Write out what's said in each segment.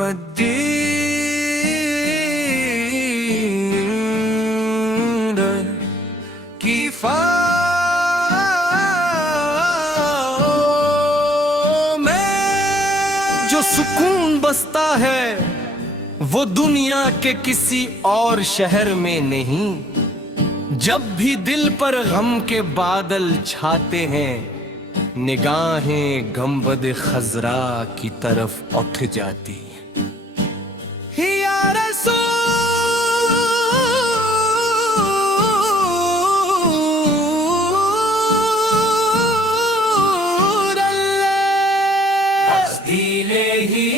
مدینہ کی میں جو سکون بستا ہے وہ دنیا کے کسی اور شہر میں نہیں۔ جب بھی دل پر غم کے بادل چھاتے ہیں نگاہیں گنبد خضرا کی طرف اٹھ جاتی ہیں۔ یا رسول اللہ دل ہی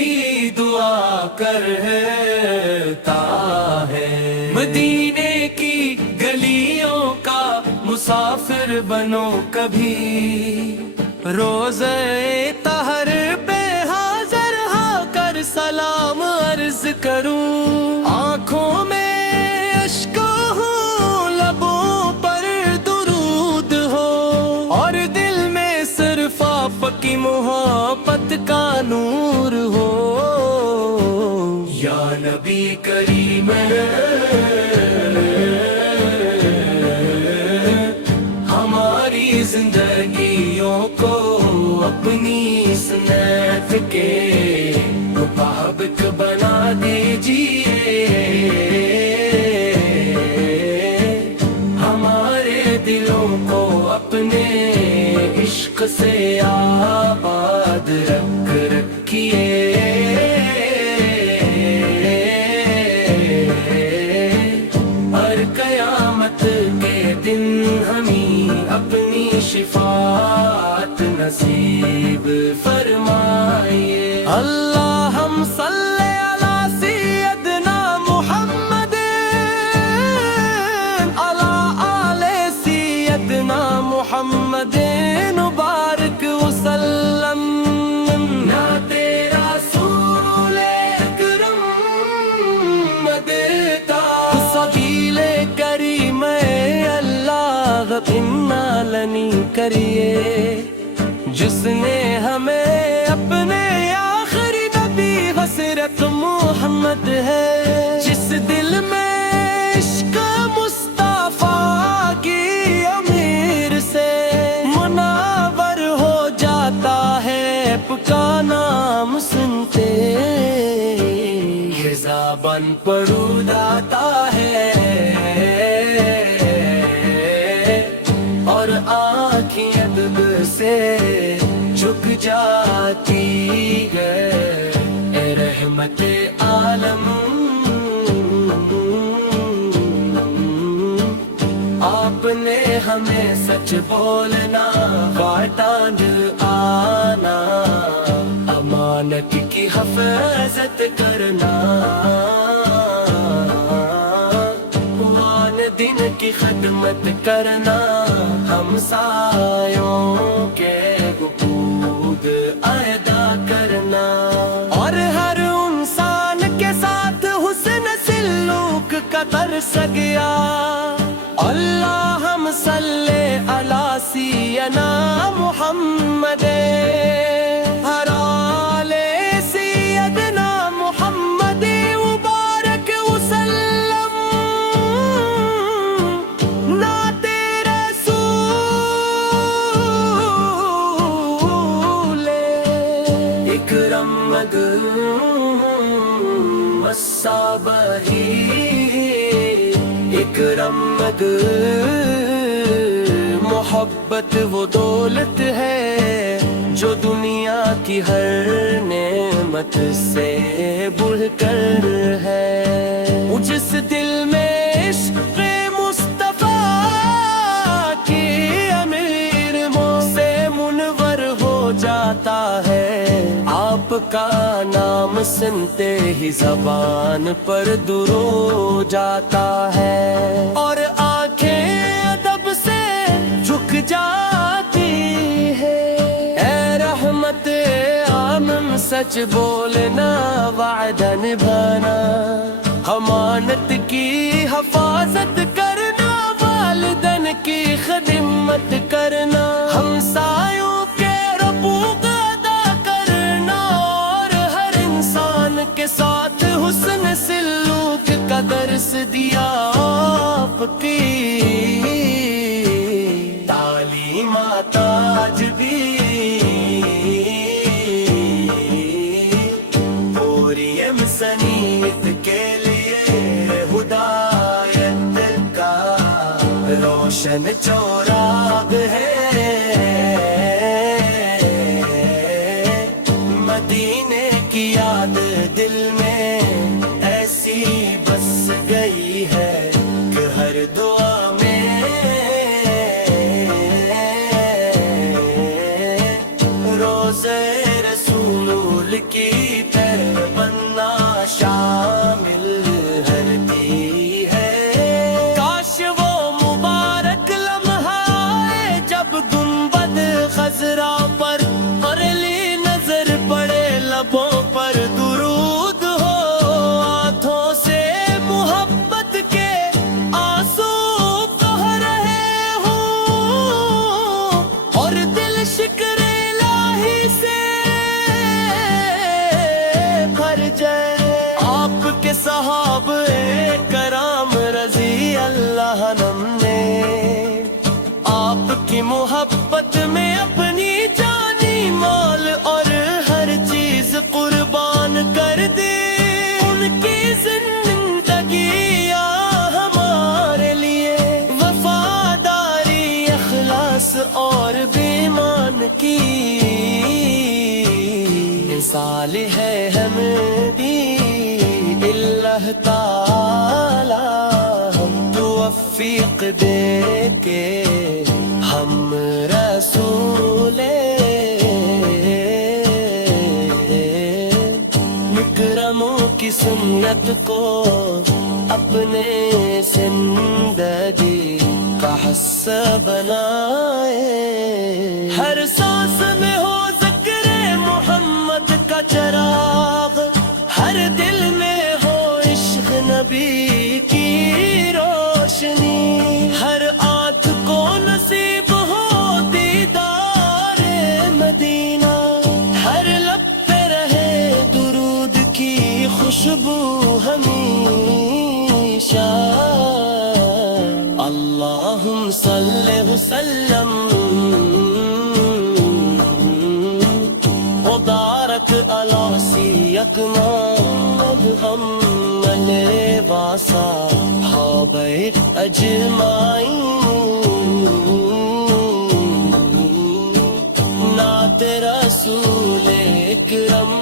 دعا کرتا ہے، مدینے کی گلیوں کا مسافر بنو کبھی، روزے طہر پہ حاضر ہو کر سلام عرض کروں، آنکھوں میں اشک ہو لبوں پر درود ہو، اور دل میں صرف آپ کی محبت کا نور ہو۔ یا نبی کریم ہماری زندگیوں کو اپنی سنت کے مطابق بنا دیجیے، ہمارے دلوں کو اپنے عشق سے آباد رکھیے، اور قیامت کے دن ہمیں اپنی شفاعت نصیب فرمائیے۔ اللہم صلی علی سیدنا محمد علی آل سیدنا محمد مبارک وسلم۔ نعت رسول اکرم مدتا سبیل کریم اللہ لنی کریے، جس نے ہمیں اپنے آخری نبی حضرت محمد ہے، جس دل میں عشق مصطفیٰ کی امیر سے منور ہو جاتا ہے، آپ کا نام سنتے یہ زبان پر اڑاتا ہے، اور آنکھیں ادب سے جھک جاتی ہے۔ اے رحمت عالم آپ نے ہمیں سچ بولنا، باٹاند آنا، امانت کی حفاظت کرنا، دن کی خدمت کرنا، ہمسایوں کے حقوق ادا کرنا، اور ہر انسان کے ساتھ حسن سلوک کا ترس گیا۔ اللہم صلی علی سیدنا محمد اکرم مد محبت وہ دولت ہے جو دنیا کی ہر نعمت سے بڑھ کر ہے، جس دل میں عشق مصطفیٰ کی امیر سے منور ہو جاتا ہے، آپ کا نام سنتے ہی زبان پر درود جاتا ہے، اور آنکھیں ادب سے جھک جاتی ہے۔ اے رحمت عالم سچ بولنا، وعدہ نبھانا، امانت کی حفاظت کرنا، والدین کی خدمت کرنا، ہمسایوں کے حقوق ادا کرنا، اور ہر انسان کے درس دیا آپ کی تعلیمات آج بھی پوری انسانیت کے لیے ہدایت کا روشن چوراغ ہے مدینے کی یاد دل میں ایسی بس گئی ہے کہ ہر دعا میں روزے رسول کی طرح بننا شامل ہرتی ہے کاش وہ مبارک لمحہ آئے جب گنبد خضرا پر پرلی نظر پڑے لبوں پر درود ہو آنکھوں سے محبت کے آنسو بہہ رہے ہوں اور دل شکر الہی سے بھر جائے آپ کے صحابہ کرام رضی اللہ عنہم نے آپ کی محبت میں اپنی جانی مال اور ہر چیز قربان کر دی ان کی زندگی ہمارے لیے وفاداری اخلاص اور بیمان کی مثال ہے ہمیں دی اللہ تعالی توفیق دے کے ہم رسول مکرموں کی سنت کو اپنے زندگی کا حصہ بنائے ہر سانس میں ہو ذکر محمد کا چراغ ہر دل میں ہو عشق نبی کی روشنی ہر آنکھ کو نصیب ہو دیدار مدینہ ہر لب پہ رہے درود کی خوشبو ہمیشہ اللہم صلی وسلم وبارک علی سیدنا محمد وصحابہ اجمعین نعت رسول اکرم